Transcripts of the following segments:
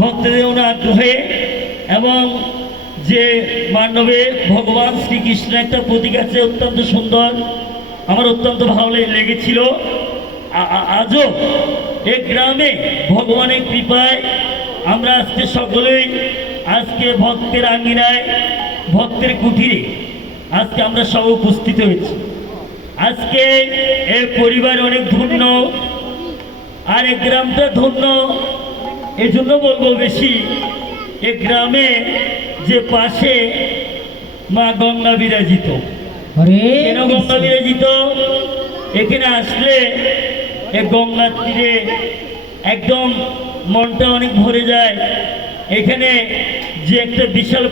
ভক্তদের আগ্রহে এবং যে মানবে ভগবান শ্রীকৃষ্ণ একটা প্রতীক আছে অত্যন্ত সুন্দর, আমার অত্যন্ত ভালো লেগেছিল। আজও এই গ্রামে ভগবানের কৃপায় আমরা আজকে সকলেই আজকে ভক্তের আঙ্গিনায় ভক্তের কুঠিরে আজকে আমরা সব উপস্থিত হয়েছি। আজকে এই পরিবার অনেক ধন্য, আর এই গ্রামটা ধন্য এই জন্য বলবো বেশি, এই গ্রামে যে পাশে মা গঙ্গা বিরাজিত। কেন গঙ্গা বিরাজিত? এখানে আসলে এই গঙ্গার তীরে একদম মনটা অনেক ভরে যায়। এখানে যে একটা বিশাল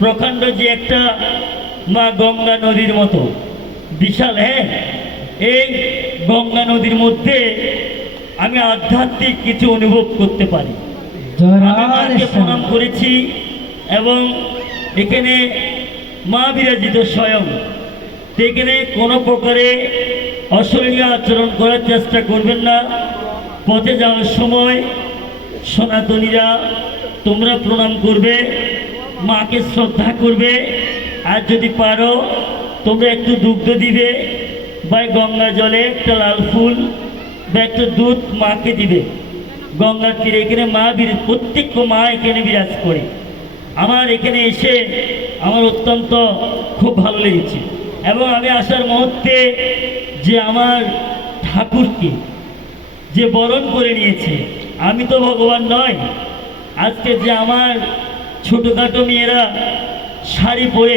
প্রকাণ্ড যে একটা মা গঙ্গা নদীর মতো বিশাল, হ্যাঁ, এই গঙ্গা নদীর মধ্যে আমি আধ্যাত্মিক কিছু অনুভব করতে পারি। আমি মাকে প্রণাম করেছি এবং এখানে মা বিরাজিত স্বয়ং। এখানে কোনো প্রকারে অশলীল আচরণ করার চেষ্টা করবেন না। পথে যাওয়ার সময় সনাতনীরা তোমরা প্রণাম করবে, মাকে শ্রদ্ধা করবে, আর যদি পারো তোমরা একটু দুগ্ধ দিবে বা গঙ্গা জলে একটা লাল ফুল বা একটু দুধ মাকে দিবে। গঙ্গার তীরে এখানে প্রত্যেক মা এখানে বিরাজ করে। আমার এখানে এসে আমার অত্যন্ত খুব ভালো লেগেছে এবং আমি আসার মুহূর্তে যে আমার ঠাকুরকে যে বরণ করে নিয়েছে, আমি তো ভগবান নয়। আজকে যে আমার ছোটোখাটো মেয়েরা শাড়ি পরে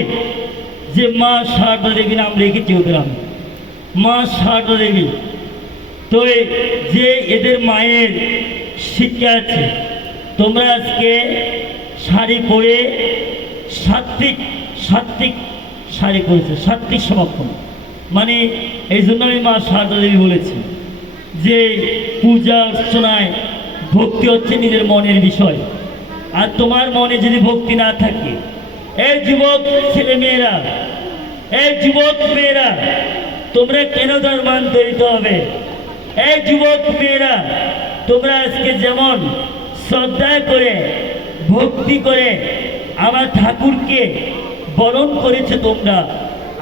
যে মা শারদা দেবী নাম রেখেছি ওদের, আমি মা শারদা দেবী, তো যে এদের মায়ের শিক্ষা আছে। তোমরা আজকে শাড়ি পরে সাত্বিক শাড়ি করেছে, সাত্বিক সমাপন, মানে এই জন্য আমি মা শারদা দেবী বলেছি যে পূজা অর্চনায় ভক্তি হচ্ছে নিজের মনের বিষয়। আর তোমার মনে যদি ভক্তি না থাকে, এই যুবক ছেলে মেয়েরা, এই যুবক মেয়েরা, তোমরা কেন ধর্মান্তরিত হবে? এই যুবক মেয়েরা, তোমরা আজকে যেমন শ্রদ্ধা করে ভক্তি করে আমার ঠাকুরকে বরণ করেছে তোমরা,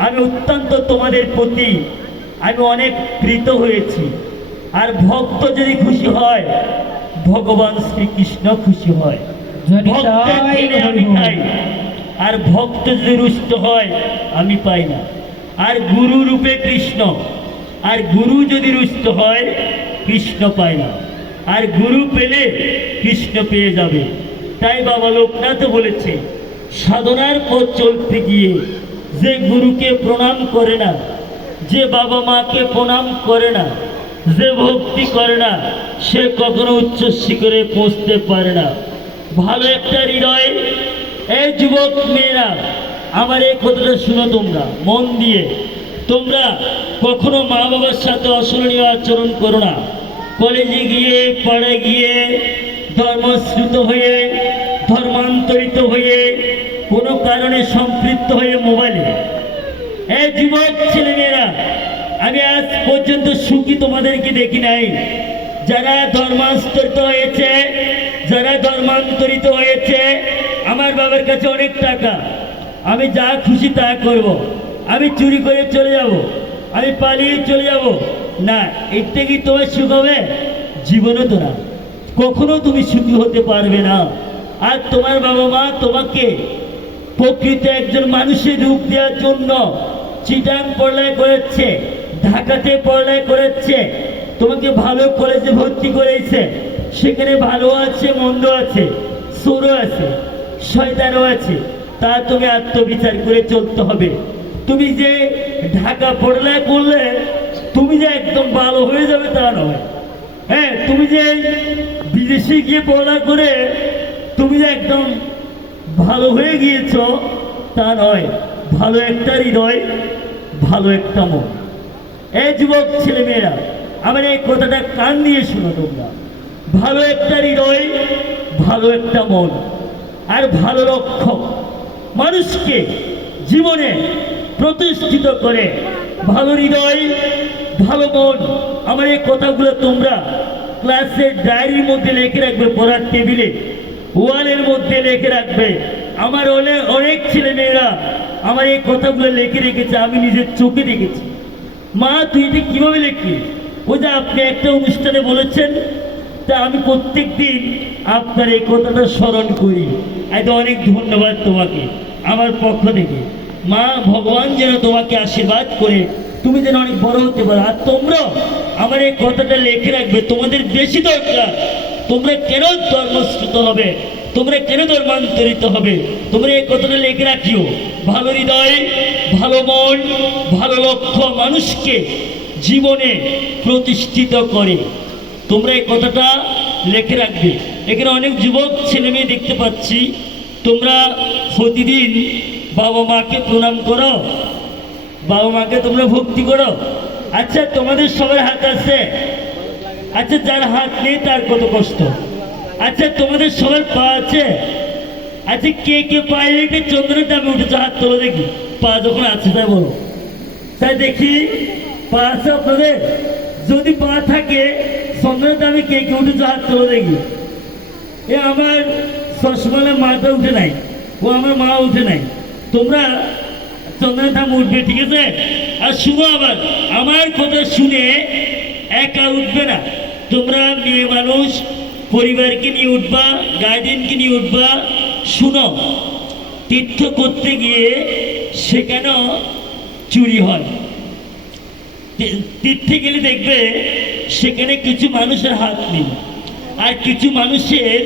আমি অত্যন্ত তোমাদের প্রতি আমি অনেক প্রীত হয়েছি। আর ভক্ত যদি খুশি হয়, ভগবান শ্রীকৃষ্ণ খুশি হয়। আমি খাই, আর ভক্ত যদি রুষ্ট হয় আমি পাই না। আর গুরু রূপে কৃষ্ণ, আর গুরু যদি রুষ্ট হয় কৃষ্ণ পায় না, আর গুরু পেলে কৃষ্ণ পেয়ে যাবে। তাই বাবা লোকনাথ বলেছে, সাধনার পথ চলতে গিয়ে যে গুরুকে প্রণাম করে না, যে বাবা মাকে প্রণাম করে না, যে ভক্তি করে না, সে কখনো উচ্চ শিখরে পৌঁছতে পারে না। ভালো একটা হৃদয়, এই যুবক মেয়েরা আমার এই কথাটা শুনো তোমরা মন দিয়ে। তোমরা কখনো মা বাবার সাথে অশোভনীয় আচরণ করো না। কলেজে গিয়ে, পাড়ায় গিয়ে ধর্মশ্রুত হয়ে, ধর্মান্তরিত হয়ে, কোনো কারণে সম্পৃক্ত হয়ে মোবাইলে, এই যুবক ছেলেমেয়েরা, আমি আজ পর্যন্ত সুখী তোমাদেরকে দেখি নাই। যারা ধর্মান্তরিত হয়েছে, যারা ধর্মান্তরিত হয়েছে, আমার বাবার কাছে অনেক টাকা, আমি যা খুশি তা করব, আমি চুরি করে চলে যাব, আমি পালিয়ে চলে যাব, না, এতে কি তোমার সুখ হবে? জীবনে তো না, কখনো তুমি সুখী হতে পারবে না। আর তোমার বাবা মা তোমাকে প্রকৃত একজন মানুষের রূপ দেওয়ার জন্য চিটাং পড়ালেখা করেছে, ঢাকাতে পড়ালেখা করেছে, তোমাকে ভালো কলেজে ভর্তি করেছে। সেখানে ভালো আছে, মন্দ আছে, চোরও আছে, শয়তানও আছে। তা তুমি আত্মবিচার করে চলতে হবে। তুমি যে ঢাকা পড়ালেখা করলে তুমি যে একদম ভালো হয়ে যাবে তা নয়। হ্যাঁ, তুমি যে বিদেশে গিয়ে পড়ালেখা করে তুমি যে একদম ভালো হয়ে গিয়েছ তা নয়। ভালো একটা হৃদয়, ভালো একটা মন। এই যুবক ছেলেমেয়েরা, আমার এই কথাটা কান দিয়ে শোনো তোমরা। ভালো একটা হৃদয়, ভালো একটা মন, আর ভালো লক্ষ্য মানুষকে জীবনে প্রতিষ্ঠিত করে। ভালো হৃদয়, ভালো মন, আমার এই কথাগুলো তোমরা ক্লাসের ডায়েরির মধ্যে লিখে রাখবে, পড়ার টেবিলে ওয়ালের মধ্যে লিখে রাখবে। আমার অনেক ছেলে মেয়েরা আমার এই কথাগুলো লিখে রেখেছে, আমি নিজের চোখে দেখেছি। মা তুই এটা কীভাবে লিখলি? ওই যে আপনি একটা অনুষ্ঠানে বলেছেন, তা আমি প্রত্যেক দিন আপনার এই কথাটা স্মরণ করি। এটা অনেক ধন্যবাদ তোমাকে আমার পক্ষ থেকে। মা, ভগবান যেন তোমাকে আশীর্বাদ করে তুমি যেন অনেক বড় হতে পারো। আর তোমরা আমার এই কথাটা লিখে রাখবে, তোমাদের বেশি দরকার। তোমরা কেন ধর্মচ্যুত হবে, তোমরা কেন ধর্মান্তরিত হবে, তোমরা এই কথাটা লিখে রাখিও। ভালো হৃদয়, ভালো মন, ভালো লক্ষ্য মানুষকে জীবনে প্রতিষ্ঠিত করে। তোমরা এই কথাটা লিখে রাখবে। এখানে অনেক যুবক ছেলে মেয়ে দেখতে পাচ্ছি, তোমরা প্রতিদিন বাবা মাকে প্রণাম করো, বাবা মাকে তোমরা ভক্তি করো। আচ্ছা, তোমাদের সবার হাত আছে? আচ্ছা, যার হাত নেই তার কত কষ্ট। আচ্ছা, তোমাদের সবার পা আছে? আচ্ছা, কে কে পায়ে রেখে চন্দ্রের দামে উঠেছে? হাত তোলো দেখি। পা যখন আছে তাই বলো, তাই দেখি পা আছে আপনাদের? যদি পা থাকে চন্দ্রের দামে কে কে উঠেছে? হাত তোলো দেখি। এ আমার চশমালে মাটা উঠে নাই, ও আমার মা উঠে নাই। তোমরা চন্দ্রের দাম উঠবে, ঠিক আছে? আর শুনো, আবার আমার কথা শুনে একা উঠবে না। তোমরা মেয়ে মানুষ, পরিবারকে নিয়ে উঠবা, গার্জেনকে নিয়ে উঠবা। শুনো, তীর্থ করতে গিয়ে সেখানেও চুরি হয়। তীর্থে গেলে দেখবে সেখানে কিছু মানুষের হাত নেই, আর কিছু মানুষের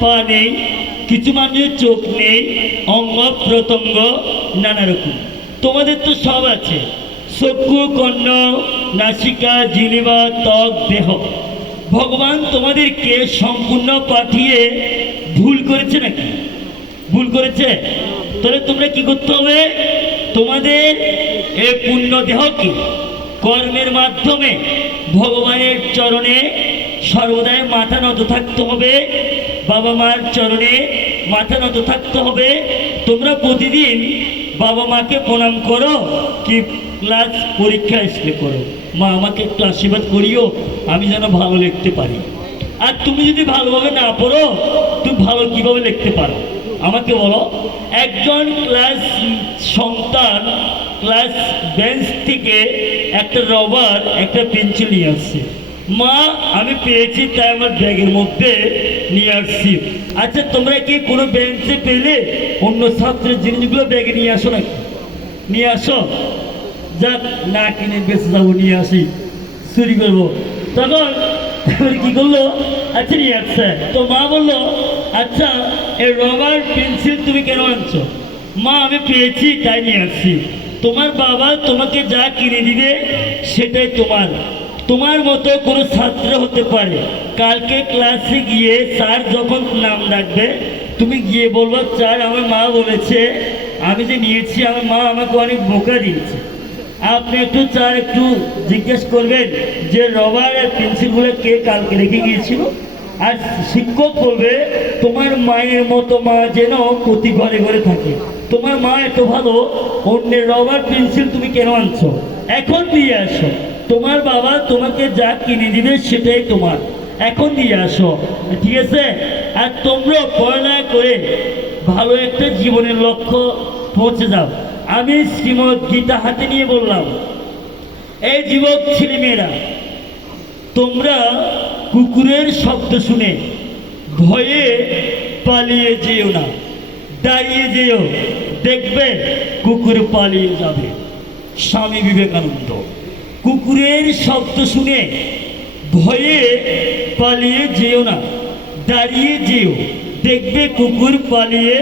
পা নেই, কিছু মানুষের চোখ নেই, অঙ্গ প্রত্যঙ্গ নানা রকম। তোমাদের তো সব আছে, চক্ষু, কর্ণ, নাসিকা, জিহ্বা, ত্বক, দেহ। ভগবান তোমাদেরকে সম্পূর্ণ পাঠিয়ে ভুল করেছে নাকি? ভুল করেছে? তাহলে তোমরা কি করতে হবে? তোমাদের এই পূর্ণ দেহকে কর্মের মাধ্যমে ভগবানের চরণে সর্বদাই মাথা নত থাকতে হবে, বাবা মার চরণে মাথা নত থাকতে হবে। তোমরা প্রতিদিন বাবা মাকে প্রণাম করো, কি ক্লাস পরীক্ষা আসলে করো, মা আমাকে একটু আশীর্বাদ করিও, আমি যেন ভালো লিখতে পারি। আর তুমি যদি ভালোভাবে না পড়ো, তুমি ভালো কিভাবে লিখতে পারো আমাকে বলো। একজন ক্লাস সন্তান ক্লাস বেঞ্চ থেকে একটা রবার, একটা পেন্সিল নিয়ে আসছে। মা, আমি পেয়েছি তাই আমার ব্যাগের মধ্যে নিয়ে আসছি। আচ্ছা, তোমরা কি কোনো বেঞ্চে পেলে অন্য ছাত্রের জিনিসগুলো ব্যাগে নিয়ে আসো নাকি? নিয়ে আসো? যাক, না কিনে বেঁচে যাবো, নিয়ে আসি, চুরি করবো। তখন কি করলো? আচ্ছা, নিয়ে আসছে। তো মা বললো, আচ্ছা এই রবার পেন্সিল তুমি কেন আনছো? মা, আমি পেয়েছি তাই নিয়ে আসছি। তোমার বাবা তোমাকে যা কিনে দিবে সেটাই তোমার। তোমার মতো কোনো ছাত্র হতে পারে, কালকে ক্লাসে গিয়ে স্যার যখন নাম ডাকবে তুমি গিয়ে বলবো, স্যার আমার মা বলেছে আমি যে নিয়েছি, আমার মা আমাকে অনেক বোকা দিয়েছে। আপনি একটু স্যার একটু জিজ্ঞেস করবেন যে রবার আর পেন্সিলগুলো কে কালকে রেখে গিয়েছিল। আর শিক্ষক বলবে, তোমার মায়ের মতো মা যেন প্রতি ঘরে ঘরে থাকে। তোমার মা এত ভালো, অন্যের রবার পেন্সিল তুমি কেন আনছো? এখন দিয়ে আসো। তোমার বাবা তোমাকে যা কিনে দিবে সেটাই তোমার, এখন দিয়ে আসো, ঠিক আছে? আর তোমরা পড়ালেখা করে ভালো একটা জীবনের লক্ষ্য পৌঁছে যাও। আমি শ্রীমদ্ গীতা হাতে নিয়ে বললাম, এই যুবক ছেলেমেয়েরা, তোমরা কুকুরের শব্দ শুনে ভয়ে পালিয়ে যেও না, দাঁড়িয়ে যেও, দেখবে কুকুর পালিয়ে যাবে। স্বামী বিবেকানন্দ। কুকুরের শব্দ শুনে ভয়ে পালিয়ে যেও না, দাঁড়িয়ে যেও, দেখবে কুকুর পালিয়ে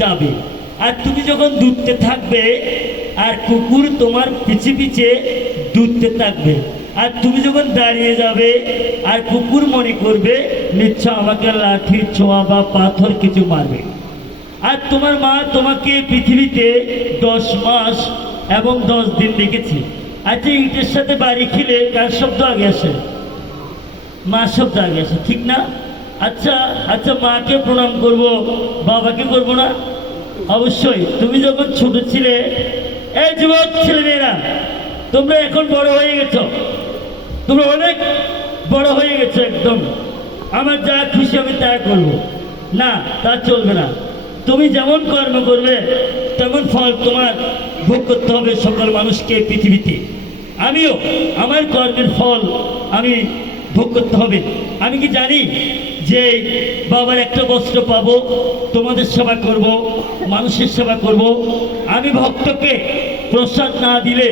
যাবে। আর তুমি যখন দূরতে থাকবে আর কুকুর তোমার পিছে পিছে দূরতে থাকবে, আর তুমি যখন দাঁড়িয়ে যাবে আর কুকুর মনে করবে নিশ্চয় আমাকে লাঠির ছোঁয়া বা পাথর কিছু মারবে। আর তোমার মা তোমাকে পৃথিবীতে 10 মাস এবং 10 দিন দেখেছি। আচ্ছা, ইটের সাথে বাড়ি খেলে কার শব্দ আগে আসে? মা শব্দ আগে আসে, ঠিক না? আচ্ছা আচ্ছা, মাকে প্রণাম করব, বাবাকে করবো না? অবশ্যই। তুমি যখন ছোট ছিলে, এই যুবক ছেলেমেয়েরা, তোমরা এখন বড় হয়ে গেছো, তোমরা অনেক বড় হয়ে গেছে একদম, আমার যা খুশি আমি তা করবো, না তা চলবে না। তুমি যেমন কর্ম করবে তেমন ফল তোমার ভোগ করতে হবে সকল মানুষকে পৃথিবীতে। আমিও আমার কর্মের ফল আমি ভোগ করতে হবে। আমি কি জানি যে বাবার একটা বস্ত্র পাবো, তোমাদের সেবা করব, মানুষের সেবা করব। আমি ভক্তকে প্রসাদ না দিলে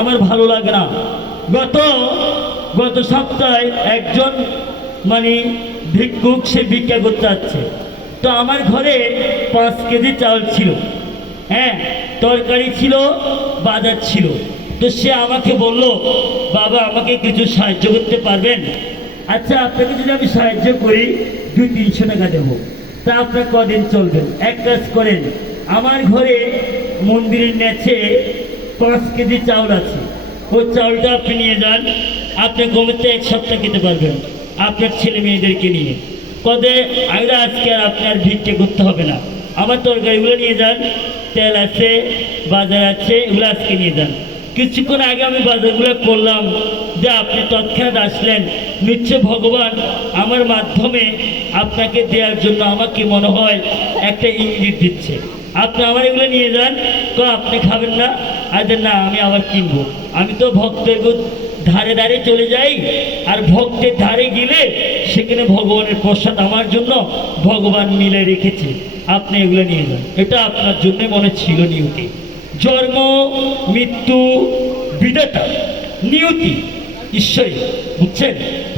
আমার ভালো লাগে না। গত সপ্তাহে একজন মানে ভিক্ষুক, সে ভিক্ষা করতে যাচ্ছে, তো আমার ঘরে 5 কেজি চাল ছিল, হ্যাঁ তরকারি ছিল, বাজার ছিল। তো সে আমাকে বলল, বাবা আমাকে কিছু সাহায্য করতে পারবেন? আচ্ছা আপনাকে যদি আমি সাহায্য করি 200-300 টাকা দেবো, তা আপনার কদিন চলবেন? এক কাজ করেন, আমার ঘরে মন্দিরের নেচে 5 কেজি চাউল আছে, ওই চাউলটা আপনি নিয়ে যান, আপনি গমেতে 1 সপ্তাহ খেতে পারবেন আপনার ছেলে মেয়েদেরকে নিয়ে। কদে আগে আজকে আর আপনার ভিক্ষে করতে হবে না, আমার তরকারিগুলো নিয়ে যান, তেল আছে, বাজার আছে, এগুলো আজকে নিয়ে যান। কিছুক্ষণ আগে আমি বাজারগুলো করলাম, যে আপনি তৎক্ষণাৎ আসলেন, নিশ্চয় ভগবান আমার মাধ্যমে আপনাকে দেওয়ার জন্য আমাকে মনে হয় একটা ইঙ্গিত দিচ্ছে। আপনি আমার এগুলো নিয়ে যান। তো আপনি খাবেন না? আজ না, আমি আবার কিনবো। আমি তো ভক্তের ধারে ধারে চলে যাই, আর ভক্তের ধারে গেলে সেখানে ভগবানের প্রসাদ আমার জন্য ভগবান মিলে রেখেছে, আপনি এগুলো নিয়ে যান। এটা আপনার জন্য মনে ছিল নিয়তি। জন্ম মৃত্যু বিধাতা, নিয়তি ঈশ্বরী, বুঝছেন?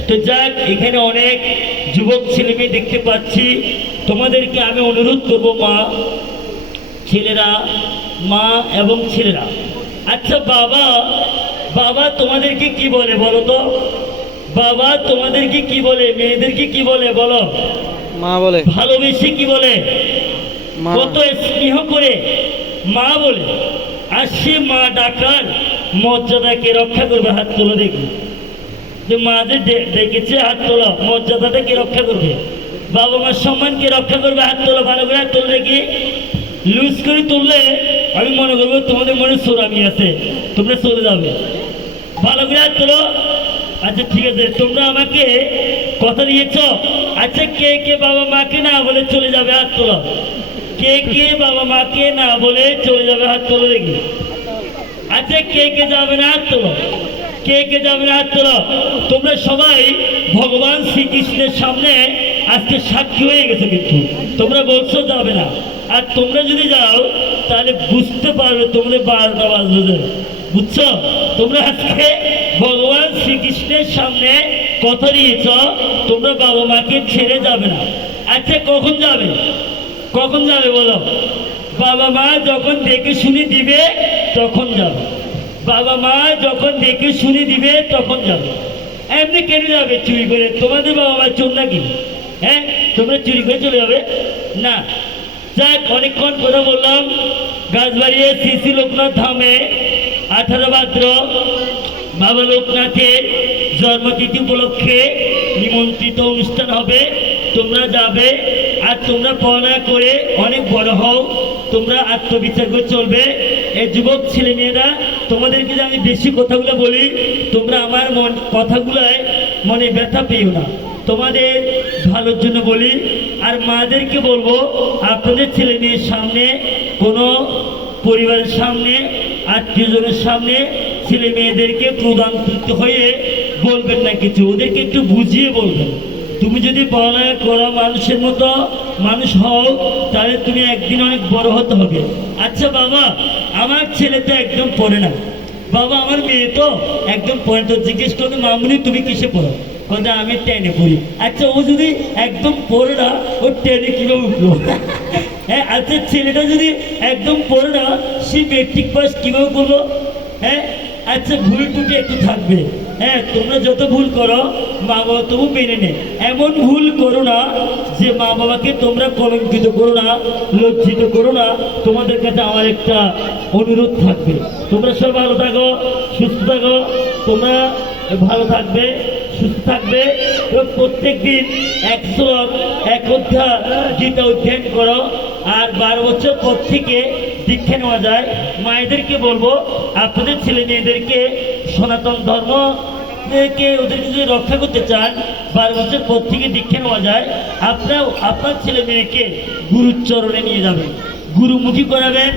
তো যাক, এখানে অনেক যুবক ছেলে মেয়ে দেখতে পাচ্ছি, তোমাদেরকে আমি অনুরোধ করবো, ছেলেরা, মা এবং ছেলেরা, আচ্ছা বাবা তোমাদেরকে কি বলে বলো তো? বাবা তোমাদেরকে কি বলে? মেয়েদেরকে কি বলে বলো? মা বলে। ভালোবেসে কি বলে? কত স্নেহ করে মা বলে। আর সে মা ডাকার মর্যাদাকে রক্ষা করবে, হাত তোলো দেখি। যে মা যে ডেকেছে, হাত তোলো, মর্যাদাটাকে রক্ষা করবে, বাবা মার সম্মানকে রক্ষা করবে, হাত তোলো, ভালো করে হাত তোলো দেখি। লুজ করে তুললে আমি মনে করবো তোমাদের মনে সোরামি আছে, তোমরা চলে যাবে। ভালো করে হাত তোলো। আচ্ছা ঠিক আছে, তোমরা আমাকে কথা দিয়েছ। আচ্ছা কে কে বাবা মাকে না বলে চলে যাবে? হাত তোলো। কে কে বাবা মাকে না বলে চলে যাবে? হাত তোলো দেখি। আচ্ছা কে কে যাবে না? হাত তোলো। কে কে যাবে না? হাত তোলো। তোমরা সবাই ভগবান শ্রীকৃষ্ণের সামনে আজকে সাক্ষী হয়ে গেছো, কিন্তু তোমরা বলছো যাবে না। আর তোমরা যদি যাও তাহলে বুঝতে পারবে তোমাদের 12টা বাজবে, বুঝছো? তোমরা আজকে ভগবান শ্রীকৃষ্ণের সামনে কথা দিয়েছ, তোমরা বাবা মাকে ছেড়ে যাবে না। আচ্ছা কখন যাবে? কখন যাবে বলো? বাবা মা যখন দেখে শুনে দিবে তখন যাবে। বাবা মা যখন দেখে শুনে দিবে তখন যাবে। এমনি কেন যাবে চুরি করে? তোমাদের বাবা মা চোর নাকি? হ্যাঁ, তোমরা চুরি করে চলে যাবে না। যাক, অনেকক্ষণ কথা বললাম। গাছবাড়িয়ে শ্রী লোকনাথ ধামে 18 ভাদ্র বাবা লোকনাথের জন্মতিথি উপলক্ষে নিমন্ত্রিত অনুষ্ঠান হবে, তোমরা যাবে। আর তোমরা পড়াশোনা করে অনেক বড় হও, তোমরা আত্মবিচার করে চলবে। এই যুবক ছেলে মেয়েরা, তোমাদেরকে যে আমি বেশি কথাগুলো বলি, তোমরা আমার কথাগুলোয় মনে ব্যথা পেও না, তোমাদের ভালোর জন্য বলি। আর মাদেরকে বলবো, আপনাদের ছেলে মেয়ের সামনে, কোনো পরিবারের সামনে, আত্মীয়জনের সামনে ছেলে মেয়েদেরকে ক্রোধান্বিত হয়ে বলবেন না কিছু, ওদেরকে একটু বুঝিয়ে বলবেন। তুমি যদি পড়ালেখা করা মানুষের মতো মানুষ হও, তাহলে তুমি একদিন অনেক বড় হতে হবে। আচ্ছা বাবা, আমার ছেলে তো একদম পড়ে না, বাবা আমার মেয়ে তো একদম পড়ে, তো জিজ্ঞেস করবে মামুনি তুমি কিসে পড়ো? কথা আমি 10-এ পড়ি। আচ্ছা ও যদি একদম পড়ে না, ও 10-এ কীভাবে উঠলো? হ্যাঁ, আচ্ছা ছেলেটা যদি একদম পড়ে না, সে মেট্রিক পাস কীভাবে করলো? হ্যাঁ, আচ্ছা ভুল টুটি একটু থাকবে। হ্যাঁ, তোমরা যত ভুল করো মা বাবা তবু মেনে নেয়। এমন ভুল করো না যে মা বাবাকে তোমরা কলঙ্কিত করো না, লজ্জিত করো না। তোমাদের কাছে আমার একটা অনুরোধ থাকবে, তোমরা সব ভালো থাকো, সুস্থ থাকো, তোমরা ভালো থাকবে, সুস্থ থাকবে এবং প্রত্যেক দিন 1 শ্লোক 1 অধ্যায় গীতা অধ্যয়ন করো। আর 12 বছর পর থেকে দীক্ষা নেওয়া যায়। মায়েদেরকে বলবো, আপনাদের ছেলে মেয়েদেরকে সনাতন ধর্ম আপনাকে ওদেরকে যদি রক্ষা করতে চান 12 বছর পর থেকে দীক্ষা নেওয়া যায়, আপনার ছেলে মেয়েকে গুরুর চরণে নিয়ে যাবেন, গুরুমুখী করাবেন,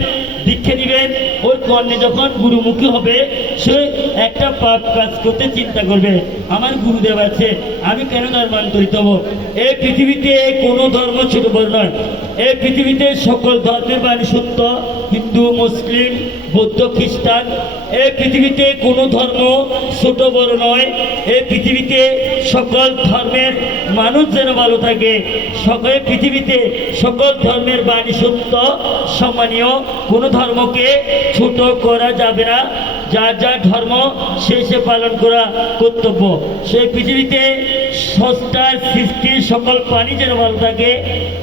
দীক্ষা দিবেন। ওই কর্ণে যখন গুরুমুখী হবে সে একটা পাপ কাজ করতে চিন্তা করবে, আমার গুরুদেব আছে, আমি কেন ধর্মান্তরিত হব। এই পৃথিবীতে কোনো ধর্ম ছোট বড় নয়, এই পৃথিবীতে সকল ধর্মের বাণী সত্য, হিন্দু মুসলিম বৌদ্ধ খ্রিস্টান, এই পৃথিবীতে কোনো ধর্ম ছোট বড় নয়। এই পৃথিবীতে সকল ধর্মের মানুষ যেন ভালো থাকে, সকল পৃথিবীতে সকল ধর্মের বাণী সত্য সম্মানীয়, কোনো ধর্মকে ছোট করা যাবে না। যার যার ধর্ম সে পালন করা কর্তব্য। সেই পৃথিবীতে স্রষ্টার সৃষ্টির সকল প্রাণী যেন ভালো থাকে,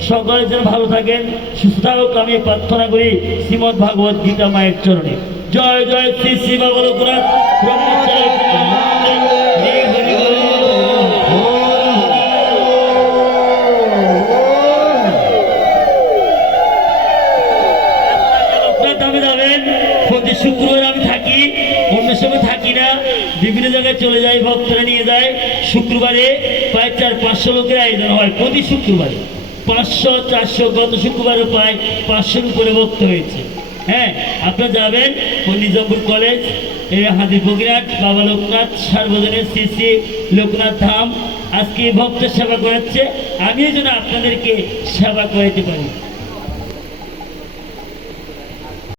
সকলে যেন ভালো থাকেন, সুস্থ থাকুক, আমি প্রার্থনা করি শ্রীমদ্ ভাগবত গীতা মায়ের চরণে। জয় জয় শ্রী শ্রী ভগবতনাথ ব্রহ্মচারী প্রতি শুক্রবার আমি থাকি, অন্য সময় থাকি না, বিভিন্ন জায়গায় চলে যাই, ভক্তরা নিয়ে যায়। শুক্রবারে প্রায় 400-500 লোকের আয়োজন হয় প্রতি শুক্রবারে, 500-400, গত শুক্রবারে প্রায় 500-র উপরে ভক্ত হয়েছে। হ্যাঁ, আপনারা যাবেন নিজামপুর কলেজ, হাজির ফকিরহাট, বাবা লোকনাথ সার্বজনীন শ্রী শ্রী লোকনাথ ধাম আজকে ভক্তের সেবা করাচ্ছে। আমিও যেন আপনাদেরকে সেবা করাতে পারি।